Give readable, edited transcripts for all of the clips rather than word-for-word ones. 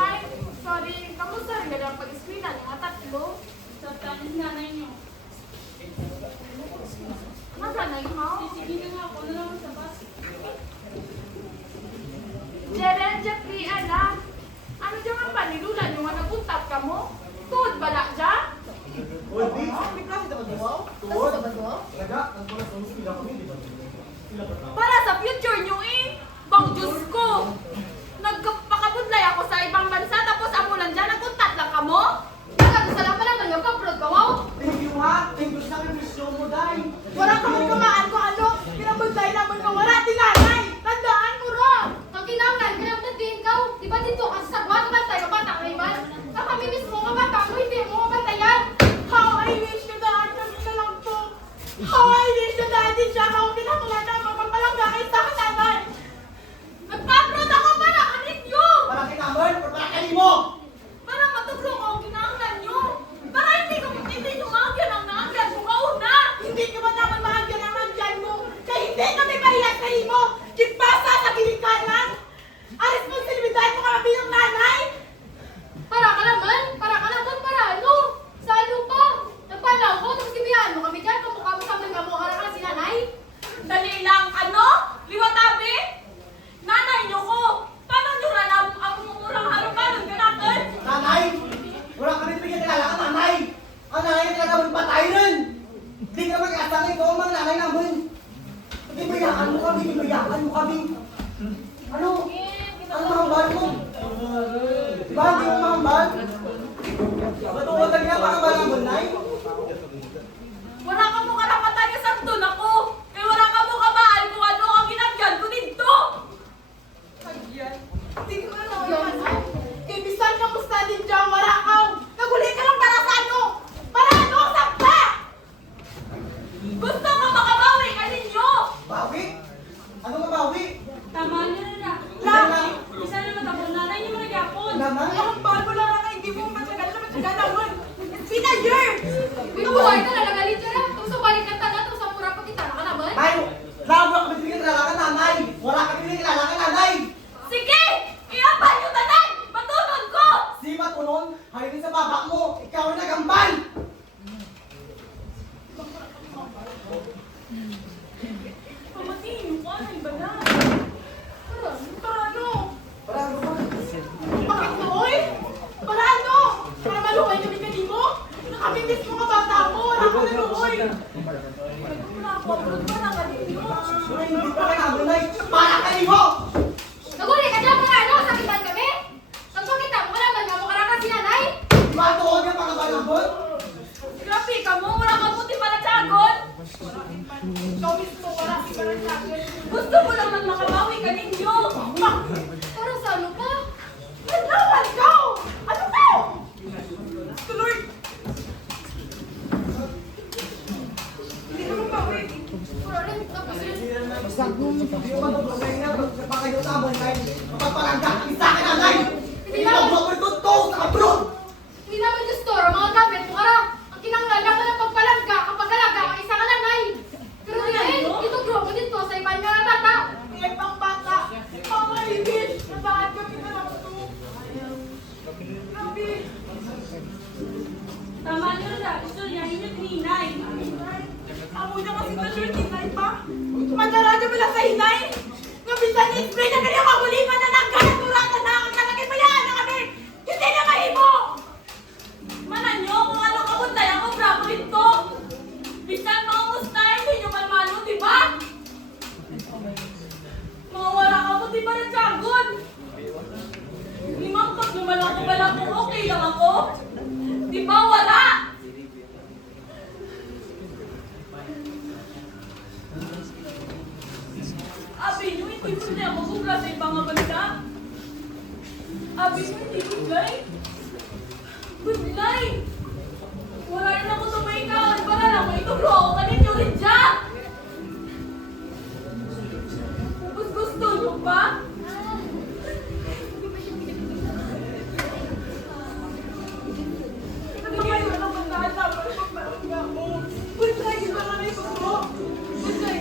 Ay, sorry. Kamusta rin gano'n pag-eskwela? Mga tatlo? Sa tanis nanay niyo. Masanay mo? Sige na nga ako na lang sa bus. Jeren, Jeffrey, ala. Ano dyan ang panilula nyo nga naguntap ka mo? Tuod bala dyan? Para sa future nyo eh. Bang Diyos ko. Nagpakabudlay ako sa ibang bansa tapos amo lang dyan. Naguntat lang ka mo? Nagkagusala lang pala ng kapulod ka mo? Thank you ha. Thank you sa misyon mo, Day. Wala kami kumaan ko ano. Pinabudlay naman ko. Wala tinanay. Tandaan mo ro. Ang kinanglan, pinagtatiin ka. Di ba dito ka sa sagwa, kabantay, kabata, kaiman? Ang kami mismo, kabata, mo, hindi mo kabantayan. How I wish na daan kami na lang to. How I wish na daan din siya. How kinakula na mapapalangga kay sa katanay. Nagpa-upload ako para kaninyo. Para kinamon, para kanimo. Para matulong ako kinanglan nyo. Para hindi nyo maagyan ang naagyan mo kauna. Hindi nyo ba naman maagyan ang naagyan mo? Kaya hindi kami mahilag sa imo. Kipasa sa kilikanan. Ang responsibilidad mo ka bilang nanay. Para para ano? Sa ano pa? Nagpanaw ko, tapos ibihan mo kami dyan, kamukha mo sa mga mo, harap ka si nanay. Dali lang, ano? Liwatabi? Nanay nyo ko. Paano nyo ranam ang murang harukanan ganakan? Nanay, wala kami bigyan kailangan nanay. Ang nanay na talaga magpatay rin. Hindi ka mag-asanay ko, mga nanay namin. Gibayaan mo kami. Ano? Ano mahambal mo? Diba, hindi mo mahambal? Matuwa talaga mahambal ang bunay? Wala ka mo karapatan nga sabton ako. Kaya wala ka mo kabaan kung ano ang ginagyan ko dito. Ayan. Tingnan mo naman. Kaya bisan ka musta din dyan, wala ka. Naguli ka lang para sa ano? Para ano? Sakta! Gusto ko makabawi ka ninyo. Bawi? Ano mabawi? Tama niyo na. Laki. Isa na matapon nanay niyo magyapon. Naman? Ang bago lang na hindi mo matyagal naman. It's been a year. Binubuhay ka na, nagalit ka na. Tapos balik ka taga, tapos ang mura pa kita, ka naman. Ay, wala kami bigyan kailangan nanay. Wala kami bigyan kailangan nanay. Sige! Iapal yung tanan! Matunon ko! Si Matunon, halipin sa baba mo. Ikaw ang nagambal. Pamatiin yung kanay ba na? Para ano? Para ano ba? Bakit mo, oy? Para ano? Para maluhay kami kanimo? Kami mismo ka bata mo, wala ka na oy. Wala ko, para kanino? Ay, hindi pa kayo nanay. Para kanimo! Naguli ka dyan, mga ano, sakitan kami. Nagpakita mo, wala man nga mo karaka si nanay. Matuon yung mga balabot. Grabe ka mo, wala ka puti para tiyagon. Ikaw mismo, wala ka para tiyagon. Gusto mo naman makabawi ka ninyo. Para sa ano pa? Ano ka? Ano ka? Tuloy! Hindi naman bawi. Para rin, tapos yun. Basta kung hindi mo matutulay na, baka kayo tabon kayo. Mapaparangga kami sa akin, nanay! Hindi mo mapagtuto sa abroad! Hindi naman yung store, mga gamit mo kara. Ang kinanglan lang na pagpalagga, kapag alaga, ang isa ka nanay. Pero dahil, ito grow mo dito sa ibang mga bata. May pang bata. Ang malibis. Nabaan kami na lang ito. Grabe. Tama niyo na. Istoryahin niyo ninay. Amo niya kasi na-shirt hinay pa. Madaraga mo lang sa hinay. Ngabisan ni spray na kanya kaguliman na nagkalat muratan na ang kalagay pa yan na kami. Hindi na mahimo. Manan nyo kung ano kabutay ako bravo ito. Bisan mga mustay, hindi nyo malmalo, di ba? Mga wala ka mo, di ba na tiyagon? Limang pag naman ako pala kung okay lang ako. Di ba wala? hindi ako magugla sa ibang mga balita. Abi ko hindi gulay. Gulay! Wala rin ako tumaikaw. Para lang mo itugro ako kanino rin siya. Gusto nyo pa? Ano ba yun? Ano ba nasa? Pagpapalangga mo. Bunlay, di ba lang ito bro?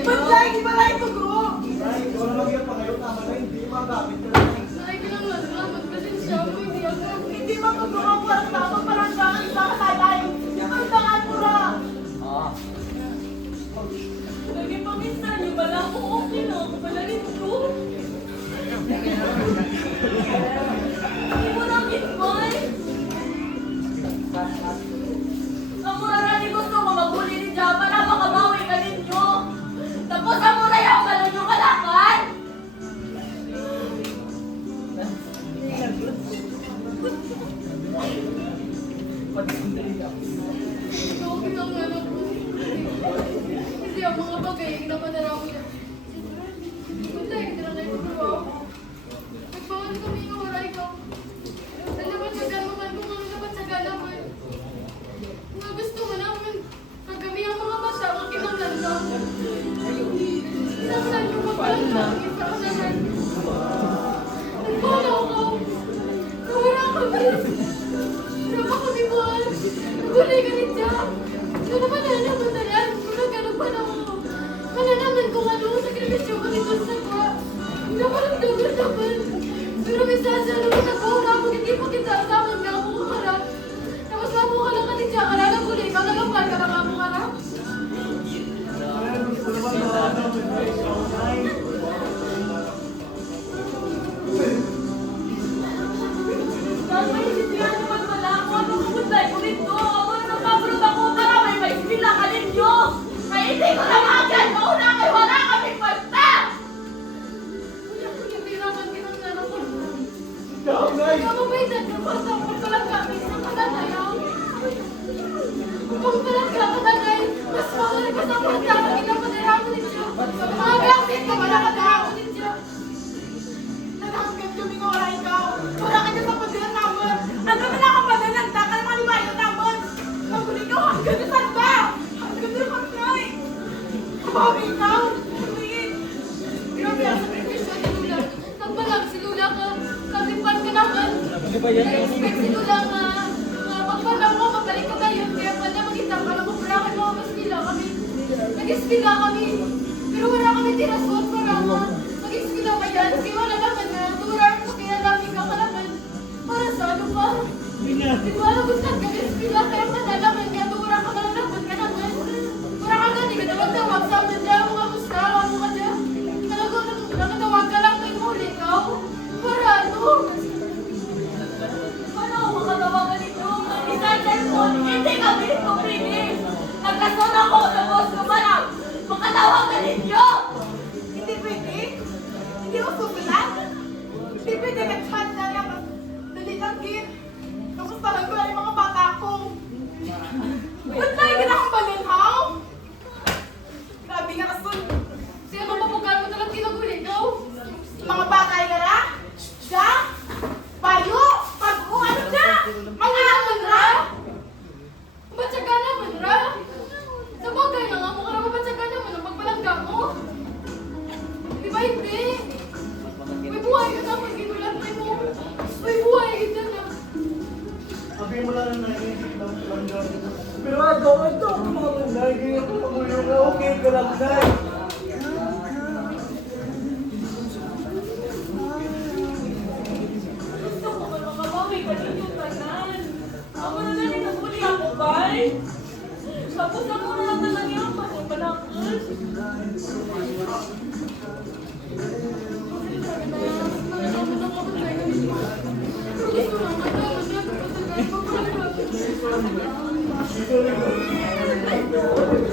Bunlay, di ba lang ito bro? Nay, wala mag-iyak pa ngayon. Tama na, hindi magamit ka lang. Nay, kinangalaman. Pasensya ako, hindi ako. Hindi matutulong ang parang tapos palanggaan sa kasalay. Ang tangan mo na. Naging paminsan nyo ba lang kung okay na ako pala nito? Hindi mo na gitmay. Ang mura na ni gusto mo maghuli ni Jia para makabawi ka ninyo. Tapos ang mura yung galon yung kalakan. Ikaw, kinangalaman ko. Kasi ang mga bagay, ginapadara ko niya. Wala, hindi na kayo bro. Nagbawal kami ng wala ikaw. Alam mo, naman kung ano naman sa galaman. Nga gusto mo naman, kagabi ang mga bata, ang kinangalaman. Kinangalaman yung magpalang isa ka naman. Nagpala ako. Nawala kami. Wala kami buwan. Nagulay ka rin siya. Ito naman na naman na yan. Kung ganun pa na ako. Malalaman kung ano sakripisyo ko nito sa kwa. Hindi ako nagdagal naman. Pero may sasalunod ako. Kapag hindi pa kita asaman na ako kaharap. Tapos mamu ka lang ka rin siya. Kala na gulay ka. Nagapal ka lang ako harap. Gusto naman na ano, Nay. Saan may isipin naman pala ako? Ano kumunday ko rito? Ako na nagpaprot ako para may maisipin lang ka ninyo. Kaya hindi ko na makagyan. Mauna kayo, wala kaming basta. Hindi naman kinangalaman ko. Ikaw, Nay. Ikaw ba yung nagpapasa ko palang kami sa kalanayaw? Kung palang kakalagay, mas mga nagkasama sa akin ginapadara ko din siya. Mga gamit ko, wala ka na ako din siya. Nanahanggan kami nga wala ikaw. Wala ka dyan sa pagdilan naman. Ano na nakapalan ng taka ng malibayo naman. Naguli ka hanggang na saan ba? Hanggang na pagkay. Kabawi ikaw. Tumingin. Grabe ang sakripisyo ni Lula. Nagbalag si Lula ka. Kalimpan ka naman. Na-expect si Lula nga. Magpalang mo, mabalik ka tayo. Kaya pala makita para mapurakan mo ang eskila kami. Nag-eskila kami. Pero wala kami tirasot para nga. Mag-eskila ka yan. Kaya wala naman na. Turan mo kaya dami ka kalaman. Para sa ano pa? Di ko alam kung saan ka eskila. Kaya malalaman ka. Turan ka lang naman ka naman. Para ka gani ka tawag-tawag sa amin dyan. Mga musta. Ano ka dyan? Nakatawag ka lang kay huli ka. Para ano? Paano ako makatawagan nito? Isa cellphone, hindi kami nito prinis. Nagkason ako sa boss ko parang makatawagan ninyo. Hindi pwede. Hindi ko susulat. Hindi pwede ka-chat na lang. Dali lang, Kit. Kamustahan ko lang yung mga bata ko. Ba't tayo kinakabalin, ha? Grabe nga kasun. Siya mapapugal mo talagang kinaguli ikaw. Mga bagay nga ra? Siya? Bayo? Pag-o? Ano na? Mga aman ra? Matyaga naman, Ra. Sa bagay na nga, mukha naman matyaga naman ang pagpalangga mo. Di ba hindi? May buhay ka naman, ginulat mo. May buhay ka dyan na. Sabihin mo lang na naiinip lang lang. Pero ito, mga Nay. Ganyan ko pamuyo ka. Okay ka lang, Nay. Gusto ko man makabawi ka ninyo tanan. Ako na lang naguli ako, bay. Tapos ako na lang talaga yung pagpapalakas. Ito rin.